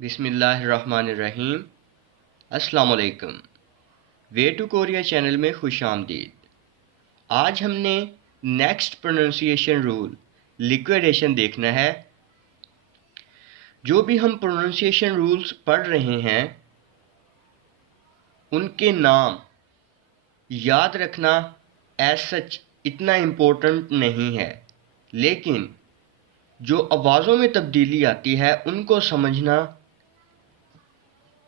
बिस्मिल्लाहिर्रहमानिर्रहीम। अस्सलाम वालेकुम। वे टू कोरिया चैनल में खुश आमदीद। आज हमने नेक्स्ट प्रोनाउंसिएशन रूल लिक्विडेशन देखना है। जो भी हम प्रोनाउंसिएशन रूल्स पढ़ रहे हैं उनके नाम याद रखना एज सच इतना इम्पोर्टेंट नहीं है, लेकिन जो आवाज़ों में तब्दीली आती है उनको समझना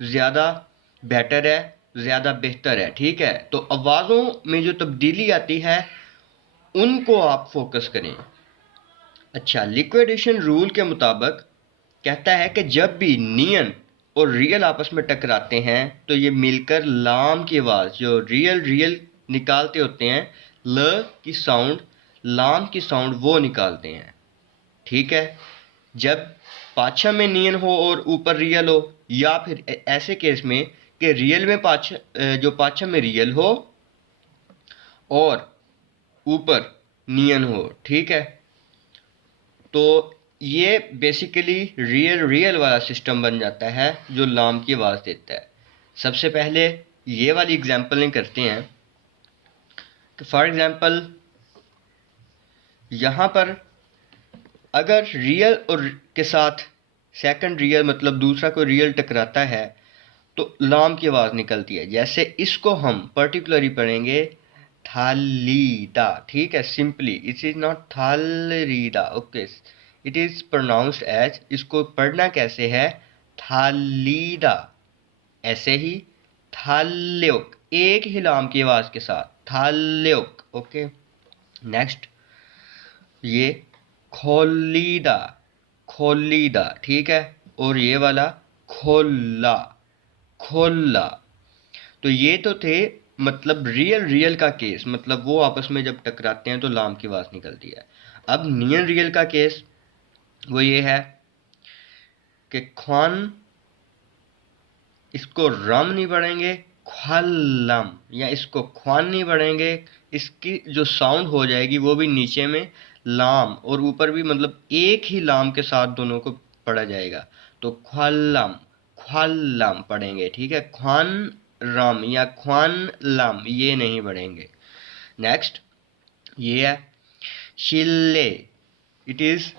ज़्यादा बेटर है, ज़्यादा बेहतर है। ठीक है, तो आवाज़ों में जो तब्दीली आती है उनको आप फोकस करें। अच्छा, लिक्विडेशन रूल के मुताबिक कहता है कि जब भी नियन और रियल आपस में टकराते हैं तो ये मिलकर लाम की आवाज़, जो रियल रियल निकालते होते हैं, ल की साउंड, लाम की साउंड वो निकालते हैं। ठीक है, जब पाछा में नियन हो और ऊपर रियल हो, या फिर ऐसे केस में कि रियल में जो पाछा में रियल हो और ऊपर नियन हो। ठीक है, तो ये बेसिकली रियल रियल वाला सिस्टम बन जाता है जो लाम की आवाज़ देता है। सबसे पहले ये वाली एग्जांपल करते हैं कि फॉर एग्जांपल यहाँ पर अगर रियल और के साथ सेकंड रियल मतलब दूसरा कोई रियल टकराता है तो लाम की आवाज़ निकलती है। जैसे इसको हम पर्टिकुलरली पढ़ेंगे थालीदा। ठीक है, सिंपली इट इज़ नॉट थालरीदा, okay, it is pronounced as, इसको पढ़ना कैसे है, थालीदा। ऐसे ही थाल्योक, एक ही लाम की आवाज़ के साथ, थाल्योक। ओके, नेक्स्ट ये खोलीदा, खोलीदा। ठीक है, और ये वाला खोला, खोला। तो ये तो थे मतलब रियल रियल का केस, मतलब वो आपस में जब टकराते हैं तो लाम की आवाज़ निकलती है। अब नियन रियल का केस वो ये है कि ख्वान, इसको रम नहीं पढ़ेंगे, ख्वालम, या इसको ख्वान नहीं पढ़ेंगे, इसकी जो साउंड हो जाएगी वो भी नीचे में लाम और ऊपर भी, मतलब एक ही लाम के साथ दोनों को पढ़ा जाएगा। तो ख्वालम, ख्वालम पढ़ेंगे। ठीक है, ख्वान राम या ख्वान लाम ये नहीं पढ़ेंगे। नेक्स्ट ये है शिल्ले, इट इज़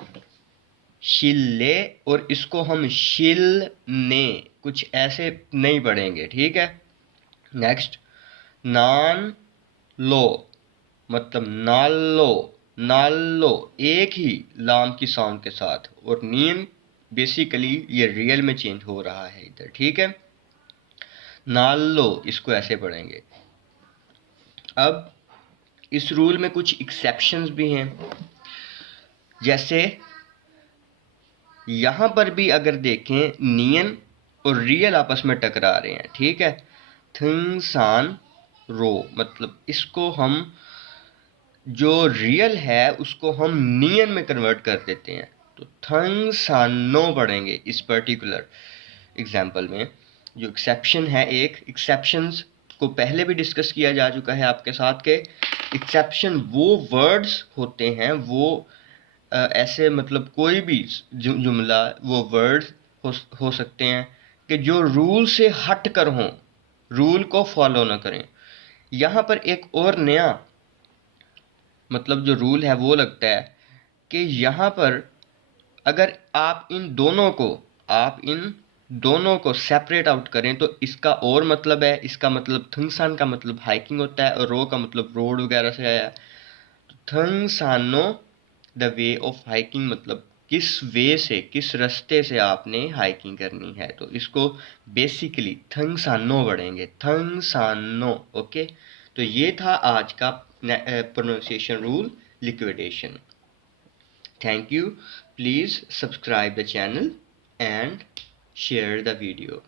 शिल्ले, और इसको हम शिल ने कुछ ऐसे नहीं पढ़ेंगे। ठीक है, नेक्स्ट नान लो, मतलब नालो, नालो एक ही लाम की साउंड के साथ, और नियम बेसिकली ये रियल में चेंज हो रहा है इधर। ठीक है, नालो इसको ऐसे पढ़ेंगे। अब इस रूल में कुछ एक्सेप्शंस भी हैं, जैसे यहाँ पर भी अगर देखें नियन और रियल आपस में टकरा रहे हैं। ठीक है, थिंगसान रो, मतलब इसको हम जो रियल है उसको हम नियन में कन्वर्ट कर देते हैं, तो थंगसानो पढ़ेंगे इस पर्टिकुलर एग्जाम्पल में। जो एक्सेप्शन है, एक एक्सेप्शंस को पहले भी डिस्कस किया जा चुका है आपके साथ के एक्सेप्शन वो वर्ड्स होते हैं, वो ऐसे मतलब कोई भी जुमला, वो वर्ड्स हो सकते हैं कि जो रूल से हट कर हों, रूल को फॉलो ना करें। यहाँ पर एक और नया मतलब जो रूल है वो लगता है कि यहाँ पर अगर आप इन दोनों को सेपरेट आउट करें तो इसका और मतलब है, इसका मतलब थंगसान का मतलब हाइकिंग होता है और रो का मतलब रोड वगैरह से आया है। तो थंगसानो द वे ऑफ हाइकिंग, मतलब किस वे से, किस रास्ते से आपने हाइकिंग करनी है, तो इसको बेसिकली थंगसानो पढ़ेंगे, थंगसानो। ओके, तो ये था आज का pronunciation rule liquidation. Thank you. Please subscribe the channel and share the video.